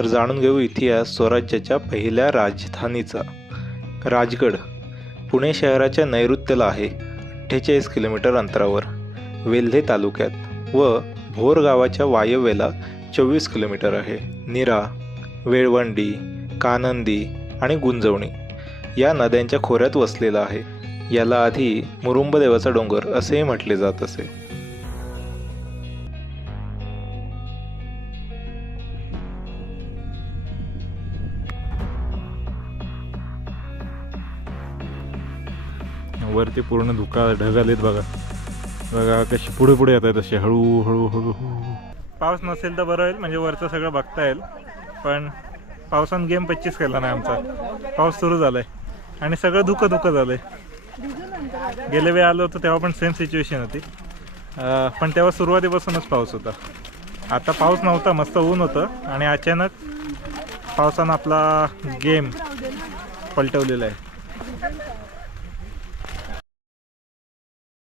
तर जाणून घेऊ इतिहास स्वराज्याच्या पहिल्या राजधानीचा. राजगड पुणे शहराच्या नैऋत्येला आहे, 48 किलोमीटर अंतरावर, वेल्हे तालुक्यात, व भोर गावाच्या वायव्येला 24 किलोमीटर आहे. नीरा, वेळवंडी, कानंदी आणि गुंजवणी या नद्यांच्या खोऱ्यात वसलेला आहे. याला आधी मुरुंब देवाचा डोंगर असेही म्हटले जात असे. वरती पूर्ण धुका ढगालेत बघा. बघा कशी पुढे पुढे येत आहेत असे हळू हळू हळू. पाऊस नसेल तर बरं होईल, म्हणजे वरचं सगळं बघता येईल. पण पावसानं गेम 25 केला नाही आमचा. पाऊस सुरू झालाय आणि सगळं धुकं धुकं झालंय. गेल्या वेळी आलो होतो तेव्हा पण सेम सिच्युएशन होती, पण तेव्हा सुरुवातीपासूनच पाऊस होता. आता पाऊस नव्हता, मस्त ऊन होतं आणि अचानक पावसानं आपला गेम पलटवलेला आहे.